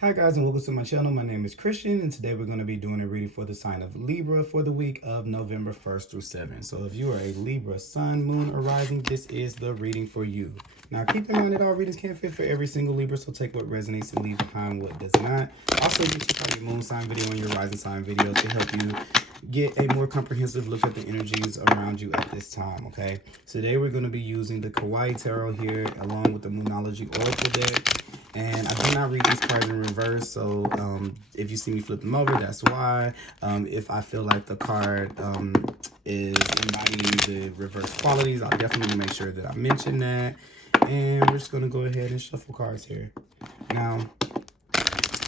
Hi guys, and welcome to my channel. My name is Christian, and today we're going to be doing a reading for the sign of Libra for the week of November 1st through 7th. So if you are a Libra sun, moon, or rising, this is the reading for you. Now keep in mind that all readings can't fit for every single Libra, so take what resonates and leave behind what does not. Also, you check out your moon sign video and your rising sign video to help you get a more comprehensive look at the energies around you at this time, okay? Today we're going to be using the Kawaii Tarot here along with the Moonology Oracle deck. And I do not read these cards in reverse, so if you see me flip them over, that's why. If I feel like the card is embodying the reverse qualities, I'll definitely make sure that I mention that. And we're just going to go ahead and shuffle cards here. Now,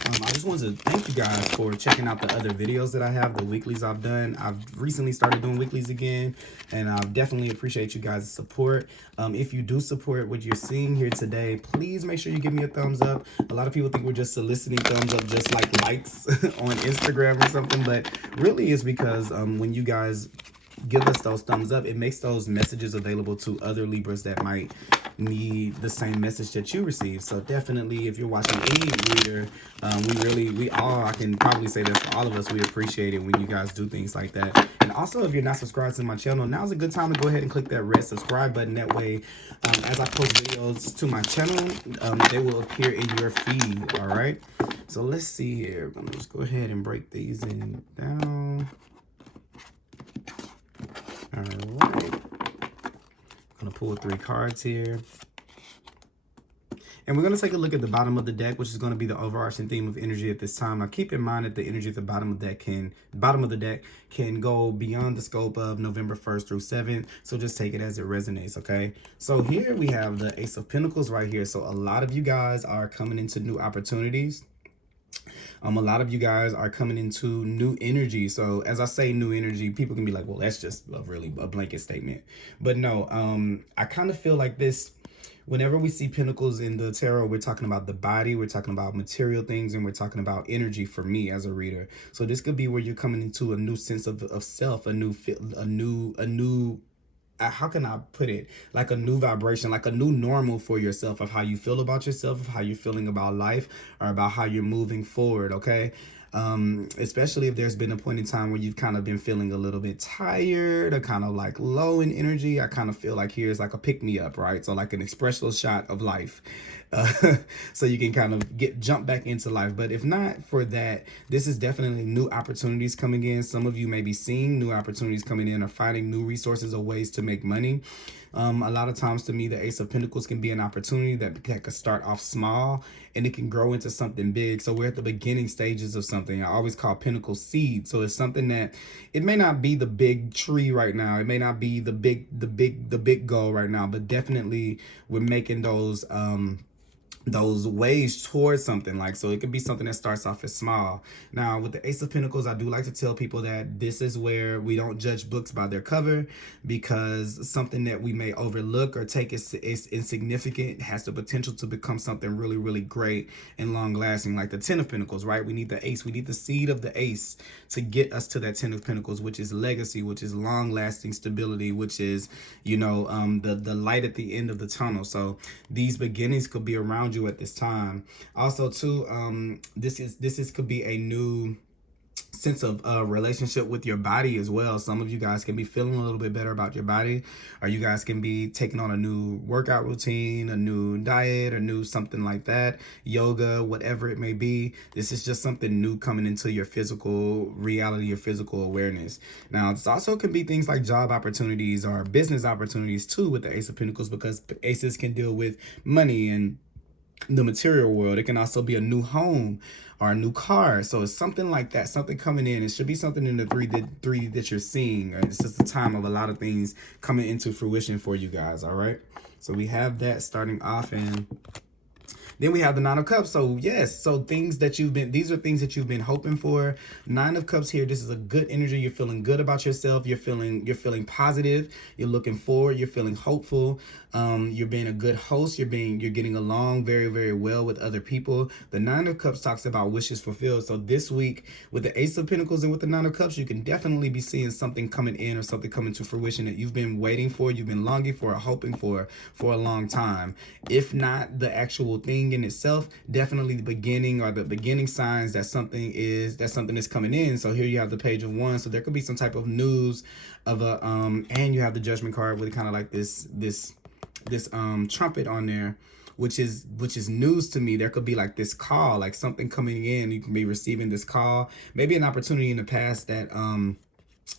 I just wanted to thank you guys for checking out the other videos that I have, the weeklies I've done. I've recently started doing weeklies again, and I definitely appreciate you guys' support. If you do support what you're seeing here today, please make sure you give me a thumbs up. A lot of people think we're just soliciting thumbs up just like likes on Instagram or something, but really it's because when you guys give us those thumbs up, it makes those messages available to other Libras that might need the same message that you receive. So definitely, if you're watching any reader, we all, I can probably say this for all of us, we appreciate it when you guys do things like that. And also, if you're not subscribed to my channel, now's a good time to go ahead and click that red subscribe button. That way, as I post videos to my channel, they will appear in your feed. All right, so let's see here. I'm gonna just go ahead and break these in down. All right, I'm gonna pull 3 cards here. And we're going to take a look at the bottom of the deck, which is going to be the overarching theme of energy at this time. Now, keep in mind that the energy at the bottom of the deck can go beyond the scope of November 1st through 7th. So just take it as it resonates, okay? So here we have the Ace of Pentacles right here. So a lot of you guys are coming into new opportunities. A lot of you guys are coming into new energy. So as I say new energy, people can be like, well, that's just a blanket statement. But no, I kind of feel like this. Whenever we see pentacles in the tarot, we're talking about the body, we're talking about material things, and we're talking about energy for me as a reader. So this could be where you're coming into a new sense of self, a new how can I put it? Like a new vibration, like a new normal for yourself of how you feel about yourself, of how you're feeling about life, or about how you're moving forward, okay? Especially if there's been a point in time where you've kind of been feeling a little bit tired or kind of like low in energy. I kind of feel like here's like a pick-me-up, right? So like an espresso shot of life. So you can kind of jump back into life. But if not for that, this is definitely new opportunities coming in. Some of you may be seeing new opportunities coming in or finding new resources or ways to make money. A lot of times to me, the Ace of Pentacles can be an opportunity that could start off small and it can grow into something big. So we're at the beginning stages of something. I always call Pentacles seed. So it's something that it may not be the big tree right now. It may not be the big goal right now, but definitely we're making those ways towards something. Like, so it could be something that starts off as small. Now with the Ace of Pentacles, I do like to tell people that this is where we don't judge books by their cover, because something that we may overlook or take as insignificant has the potential to become something really, really great and long lasting. Like the 10 of Pentacles, right? We need the ace, we need the seed of the ace to get us to that 10 of Pentacles, which is legacy, which is long lasting stability, which is, you know, the light at the end of the tunnel. So these beginnings could be around you at this time. Also too, this could be a new sense of relationship with your body as well. Some of you guys can be feeling a little bit better about your body, or you guys can be taking on a new workout routine, a new diet, or new something like that, yoga, whatever it may be. This is just something new coming into your physical reality, your physical awareness. Now, this also can be things like job opportunities or business opportunities too with the Ace of Pentacles, because aces can deal with money and the material world. It can also be a new home or a new car. So it's something like that, something coming in. It should be something in the three that you're seeing. It's just the time of a lot of things coming into fruition for you guys. All right, so we have that starting off, and then we have the 9 of Cups. So yes, so these are things that you've been hoping for. 9 of Cups here, this is a good energy. You're feeling good about yourself. You're feeling positive. You're looking forward. You're feeling hopeful. You're being a good host. You're getting along very, very well with other people. The 9 of Cups talks about wishes fulfilled. So this week with the Ace of Pentacles and with the 9 of Cups, you can definitely be seeing something coming in or something coming to fruition that you've been waiting for, you've been longing for, or hoping for a long time. If not the actual thing thing in itself, definitely the beginning or the beginning signs that something is coming in. So here you have the Page of Wands. So there could be some type of news of a and you have the Judgment card with kind of like this trumpet on there, which is news to me. There could be like this call, like something coming in. You can be receiving this call, maybe an opportunity in the past that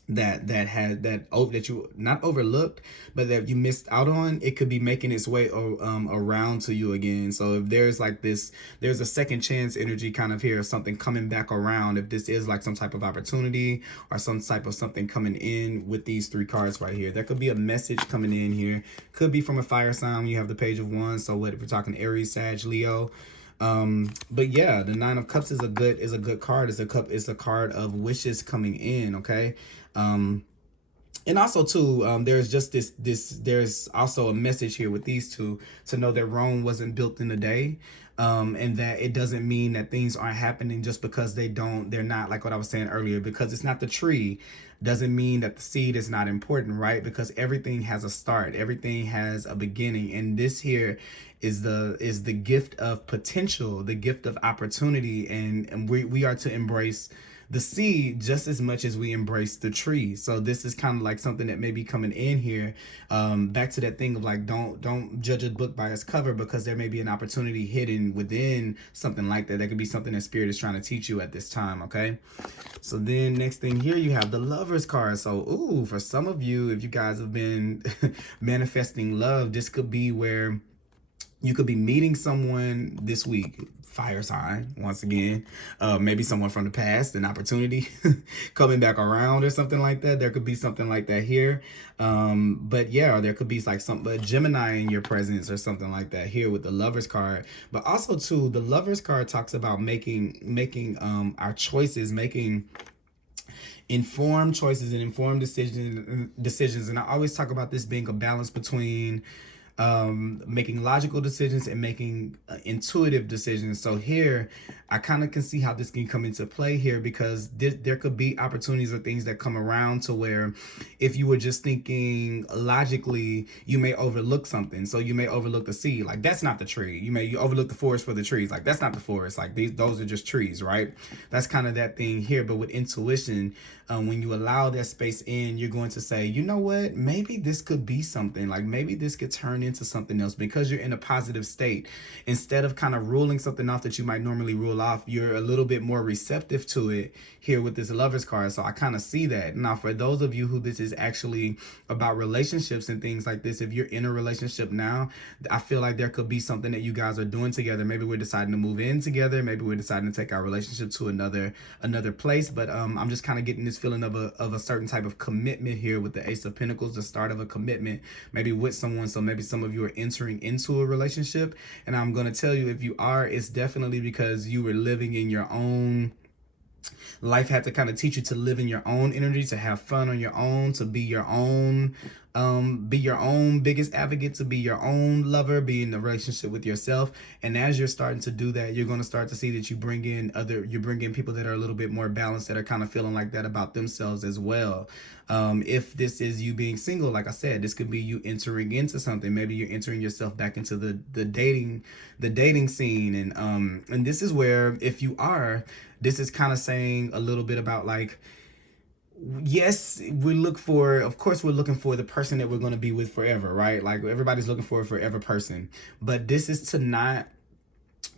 that you not overlooked, but that you missed out on. It could be making its way around to you again. So if there's like this, there's a second chance energy kind of here, something coming back around. If this is like some type of opportunity or some type of something coming in with these three cards right here, there could be a message coming in here. Could be from a fire sign. You have the Page of Wands. So what if we're talking Aries, Sag, Leo? But yeah, the Nine of Cups is a good card. It's a card of wishes coming in. Okay. And also too, there's just there's also a message here with these two to know that Rome wasn't built in a day. And that it doesn't mean that things aren't happening just because they're not, like what I was saying earlier, because it's not the tree doesn't mean that the seed is not important, right? Because everything has a start, everything has a beginning. And this here is the gift of potential, the gift of opportunity. And we are to embrace the seed just as much as we embrace the tree. So this is kind of like something that may be coming in here. Back to that thing of like, don't judge a book by its cover, because there may be an opportunity hidden within something like that. That could be something that Spirit is trying to teach you at this time. Okay. So then next thing here, you have the Lovers card. So, ooh, for some of you, if you guys have been manifesting love, this could be where you could be meeting someone this week, fire sign, once again, maybe someone from the past, an opportunity coming back around or something like that. There could be something like that here. But yeah, there could be like a Gemini in your presence or something like that here with the Lovers card. But also too, the Lovers card talks about making our choices, making informed choices and informed decisions. And I always talk about this being a balance between making logical decisions and making intuitive decisions. So here I kind of can see how this can come into play here, because there could be opportunities or things that come around to where if you were just thinking logically, you may overlook something. So you may overlook the seed, like that's not the tree. You overlook the forest for the trees, like that's not the forest, like those are just trees, right? That's kind of that thing here. But with intuition, when you allow that space in, you're going to say, you know what, maybe this could be something, like maybe this could turn into something else, because you're in a positive state. Instead of kind of ruling something off that you might normally rule off, you're a little bit more receptive to it here with this Lovers card. So I kind of see that. Now, for those of you who this is actually about relationships and things like this, if you're in a relationship now, I feel like there could be something that you guys are doing together. Maybe we're deciding to move in together. Maybe we're deciding to take our relationship to another place. But I'm just kind of getting this feeling of a certain type of commitment here with the Ace of Pentacles, the start of a commitment, maybe with someone. So maybe some of you are entering into a relationship. And I'm going to tell you, if you are, it's definitely because you were living in your own life, had to kind of teach you to live in your own energy, to have fun on your own, to be your own biggest advocate, to be your own lover, be in a relationship with yourself. And as you're starting to do that, you're going to start to see that you bring in people that are a little bit more balanced, that are kind of feeling like that about themselves as well. If this is you being single, like I said, this could be you entering into something. Maybe you're entering yourself back into the dating scene. And this is where, if you are, this is kind of saying a little bit about like, yes, of course we're looking for the person that we're going to be with forever, right? Like everybody's looking for a forever person. But this is to not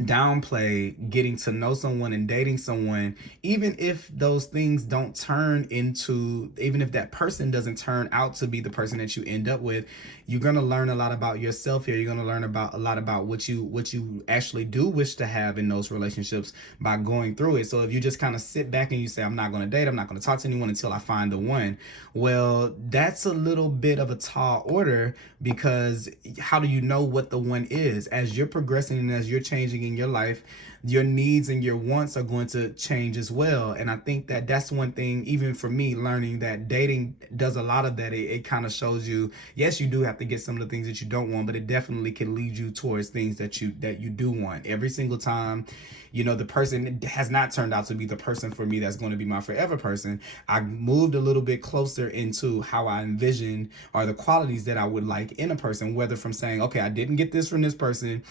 downplay getting to know someone and dating someone, even if those things don't even if that person doesn't turn out to be the person that you end up with. You're going to learn a lot about yourself here. You're going to learn a lot about what you actually do wish to have in those relationships by going through it. So if you just kind of sit back and you say, I'm not going to date, I'm not going to talk to anyone until I find the one, well, that's a little bit of a tall order, because how do you know what the one is? As you're progressing and as you're changing in your life, your needs and your wants are going to change as well. And I think that that's one thing, even for me, learning that dating does a lot of that. It kind of shows you, yes, you do have to get some of the things that you don't want, but it definitely can lead you towards things that you do want. Every single time, the person has not turned out to be the person for me that's going to be my forever person. I moved a little bit closer into how I envision, or the qualities that I would like in a person, whether from saying, okay, I didn't get this from this person,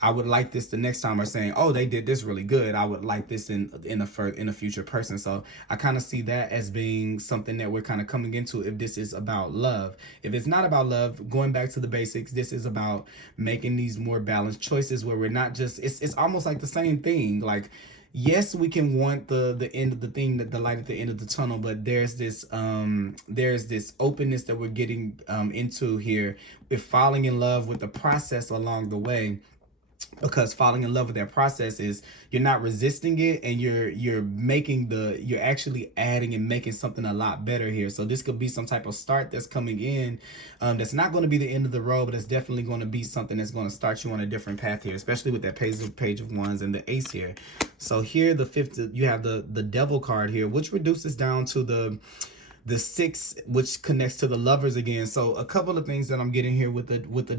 I would like this the next time, or saying, oh, they did this really good, I would like this in a future person. So I kind of see that as being something that we're kind of coming into, if this is about love. If it's not about love, going back to the basics, this is about making these more balanced choices where we're not just, it's almost like the same thing. Like, yes, we can want the end of the thing, that the light at the end of the tunnel, but there's this openness that we're getting into here, with falling in love with the process along the way. Because falling in love with that process is, you're not resisting it, and you're actually adding and making something a lot better here. So this could be some type of start that's coming in, that's not going to be the end of the road, but it's definitely going to be something that's going to start you on a different path here, especially with that page of wands and the ace here. So here, the fifth, you have the devil card here, which reduces down to the six, which connects to the lovers again. So a couple of things that I'm getting here with the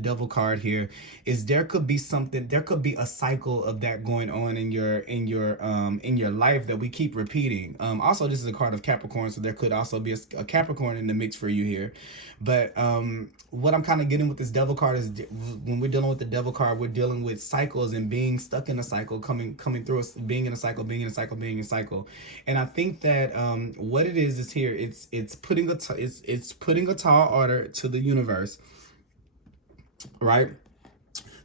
devil card here is, there could be a cycle of that going on in your life that we keep repeating. Also, this is a card of Capricorn, so there could also be a Capricorn in the mix for you here. But what I'm kind of getting with this devil card is, when we're dealing with the devil card, we're dealing with cycles and being stuck in a cycle, coming through us, being in a cycle, being in a cycle, being in a cycle. And I think that what it is here, it's putting a tall order to the universe, right?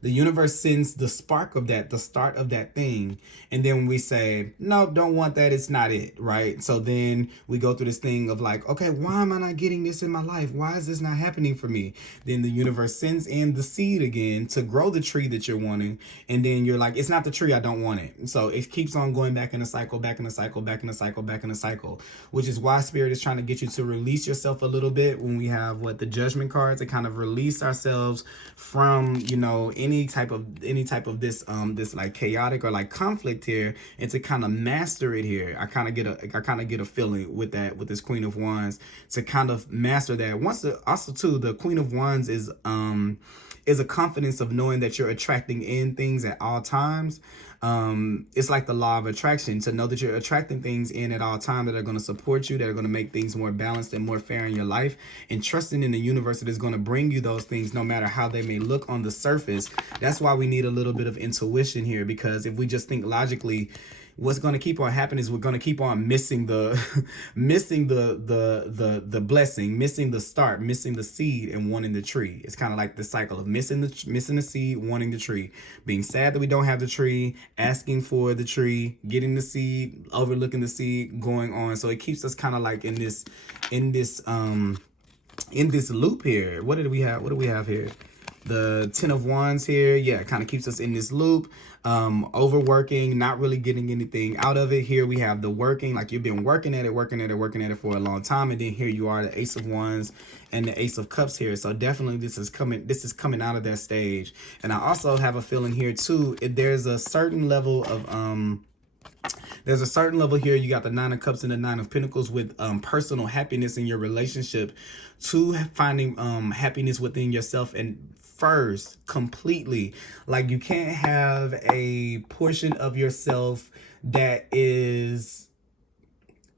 The universe sends the spark of that, the start of that thing. And then we say, no, don't want that. It's not it. Right. So then we go through this thing of like, okay, why am I not getting this in my life? Why is this not happening for me? Then the universe sends in the seed again to grow the tree that you're wanting. And then you're like, it's not the tree. I don't want it. So it keeps on going back in a cycle, back in a cycle, back in a cycle, back in a cycle, which is why Spirit is trying to get you to release yourself a little bit. When we have the judgment card, to kind of release ourselves from, any type of this like chaotic or like conflict here, and to kind of master it here. I kind of get a feeling with this Queen of Wands, to kind of master that. Also too, the Queen of Wands is a confidence of knowing that you're attracting in things at all times. It's like the law of attraction, to know that you're attracting things in at all times that are going to support you, that are going to make things more balanced and more fair in your life, and trusting in the universe that is going to bring you those things, no matter how they may look on the surface. That's why we need a little bit of intuition here, because if we just think logically, what's going to keep on happening is we're going to keep on missing the missing the blessing, missing the start, missing the seed, and wanting the tree. It's kind of like the cycle of missing the seed, wanting the tree, being sad that we don't have the tree, asking for the tree, getting the seed, overlooking the seed, going on. So it keeps us kind of like in this loop here. What do we have here? The 10 of Wands here, yeah, kind of keeps us in this loop, overworking, not really getting anything out of it. Here we have the working, like you've been working at it for a long time, and then here you are, the Ace of Wands and the Ace of Cups here. So definitely this is coming out of that stage. And I also have a feeling here too, there's a certain level here. You got the Nine of Cups and the Nine of Pentacles with personal happiness in your relationship, to finding happiness within yourself, and first, completely. Like, you can't have a portion of yourself that is,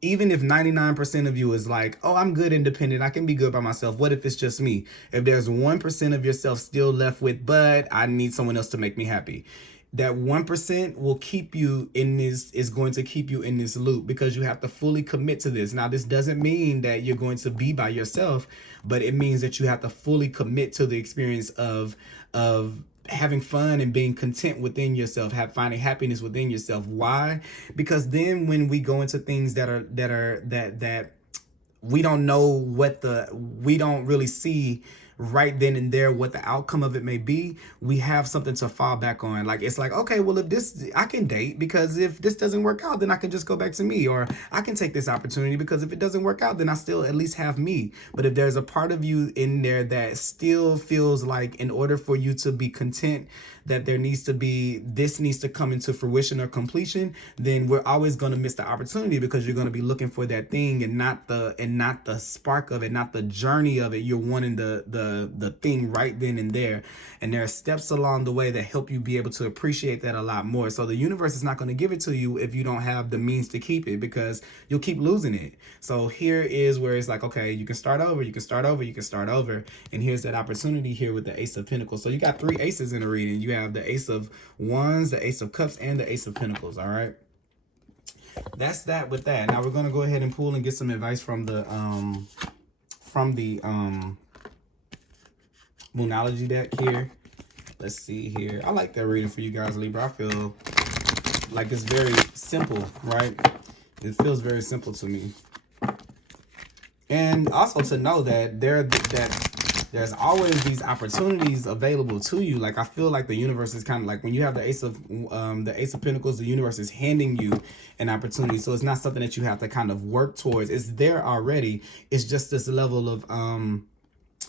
even if 99% of you is like, oh, I'm good independent, I can be good by myself. What if it's just me? If there's 1% of yourself still left with, but I need someone else to make me happy, that 1% will keep you in this, is going to keep you in this loop, because you have to fully commit to this. Now, this doesn't mean that you're going to be by yourself, but it means that you have to fully commit to the experience of having fun and being content within yourself, finding happiness within yourself. Why? Because then when we go into things that we don't know we don't really see right then and there what the outcome of it may be, we have something to fall back on. Like, it's like, okay, well, if this, I can date, because if this doesn't work out, then I can just go back to me, or I can take this opportunity, because if it doesn't work out, then I still at least have me. But if there's a part of you in there that still feels like, in order for you to be content, that this needs to come into fruition or completion, then we're always going to miss the opportunity, because you're going to be looking for that thing, and not the spark of it, not the journey of it. You're wanting the thing right then and there. And there are steps along the way that help you be able to appreciate that a lot more. So the universe is not going to give it to you if you don't have the means to keep it, because you'll keep losing it. So here is where it's like, okay, you can start over, and here's that opportunity here with the Ace of Pentacles. So you got 3 aces in a reading. You have the Ace of Wands, the Ace of Cups, and the Ace of Pentacles. All right. That's that with that. Now we're gonna go ahead and pull and get some advice from the Moonology deck here. Let's see here. I like that reading for you guys, Libra. I feel like it's very simple, right? It feels very simple to me. And also to know that there's always these opportunities available to you. Like, I feel like the universe is kind of like when you have the Ace of Pentacles, the universe is handing you an opportunity. So it's not something that you have to kind of work towards. It's there already. It's just this level of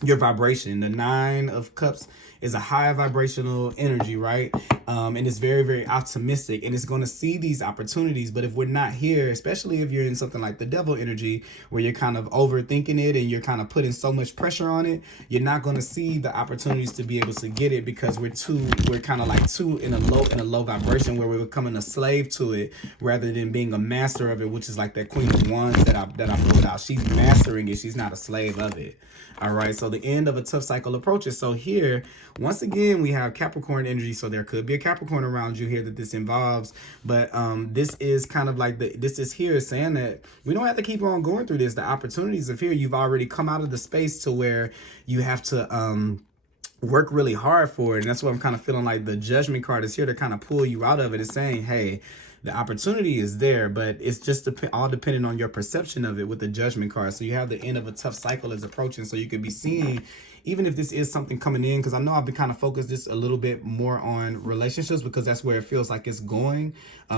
your vibration. The Nine of Cups is a high vibrational energy, right? And it's very, very optimistic, and it's going to see these opportunities. But if we're not here, especially if you're in something like the devil energy, where you're kind of overthinking it and you're kind of putting so much pressure on it, you're not going to see the opportunities to be able to get it, because we're kind of like too in a low vibration, where we're becoming a slave to it rather than being a master of it, which is like that Queen of Wands that I pulled out. She's mastering it. She's not a slave of it. All right, so the end of a tough cycle approaches. So here, once again, we have Capricorn energy. So there could be a Capricorn around you here that this involves. But this is kind of like this is here saying that we don't have to keep on going through this. The opportunities are here. You've already come out of the space to where you have to work really hard for it. And that's what I'm kind of feeling like the Judgment card is here to kind of pull you out of it. It's saying, hey, the opportunity is there, but it's just all depending on your perception of it with the Judgment card. So you have the end of a tough cycle is approaching. So you could be seeing, even if this is something coming in, because I know I've been kind of focused just a little bit more on relationships, because that's where it feels like it's going.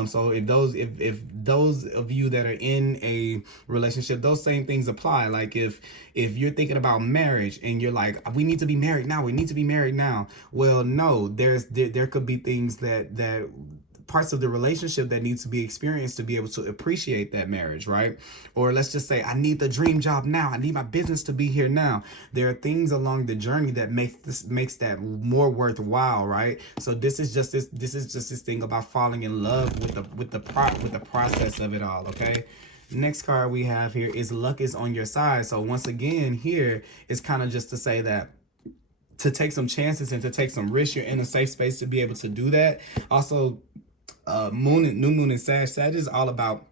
So if those of you that are in a relationship, those same things apply. Like if you're thinking about marriage and you're like, we need to be married now, we need to be married now. Well, no, there could be things that parts of the relationship that needs to be experienced to be able to appreciate that marriage, right? Or let's just say, I need the dream job now. I need my business to be here now. There are things along the journey that makes that more worthwhile, right? So this is just this thing about falling in love with the process of it all, okay? Next card we have here is luck is on your side. So once again, here is kind of just to say that to take some chances and to take some risks. You're in a safe space to be able to do that. Also, new moon and Sag is all about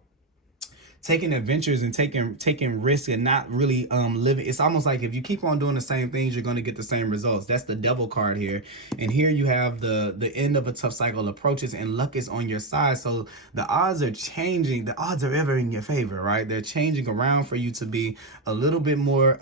taking adventures and taking risks and not really living. It's almost like if you keep on doing the same things, you're going to get the same results. That's the Devil card here. And here you have the end of a tough cycle approaches, and luck is on your side. So the odds are changing. The odds are ever in your favor, right? They're changing around for you to be a little bit more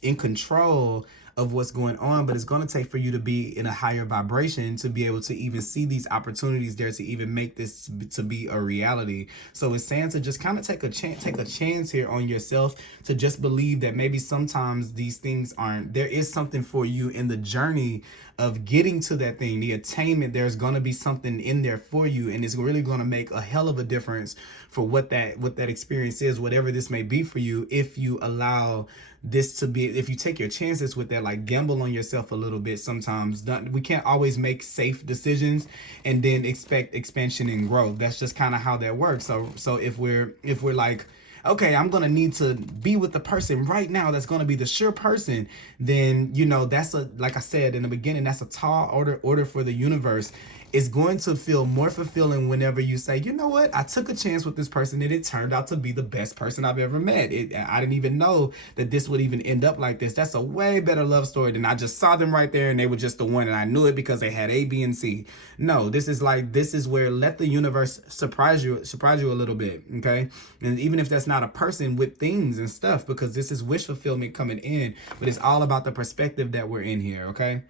in control of what's going on, but it's going to take for you to be in a higher vibration to be able to even see these opportunities there, to even make this to be a reality. So it's saying to just kind of take a chance here on yourself, to just believe that maybe sometimes these things aren't, there is something for you in the journey of getting to that thing, the attainment. There's going to be something in there for you, and it's really going to make a hell of a difference for what that experience is, whatever this may be for you, if you allow this to be, if you take your chances with that, like gamble on yourself a little bit. Sometimes we can't always make safe decisions and then expect expansion and growth. That's just kind of how that works. So if we're like, okay, I'm going to need to be with the person right now that's going to be the sure person, then, that's like I said in the beginning, that's a tall order for the universe. It's going to feel more fulfilling whenever you say, you know what, I took a chance with this person and it turned out to be the best person I've ever met. I didn't even know that this would even end up like this. That's a way better love story than I just saw them right there and they were just the one and I knew it because they had A, B, and C. No, this is where let the universe surprise you a little bit, okay? And even if that's not a person, with things and stuff, because this is wish fulfillment coming in, but it's all about the perspective that we're in here, okay?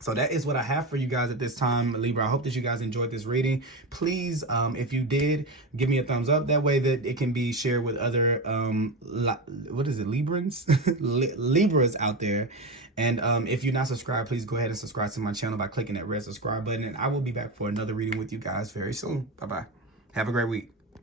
So that is what I have for you guys at this time, Libra. I hope that you guys enjoyed this reading. Please, if you did, give me a thumbs up. That way that it can be shared with other, Librans? Libras out there. And if you're not subscribed, please go ahead and subscribe to my channel by clicking that red subscribe button. And I will be back for another reading with you guys very soon. Bye-bye. Have a great week.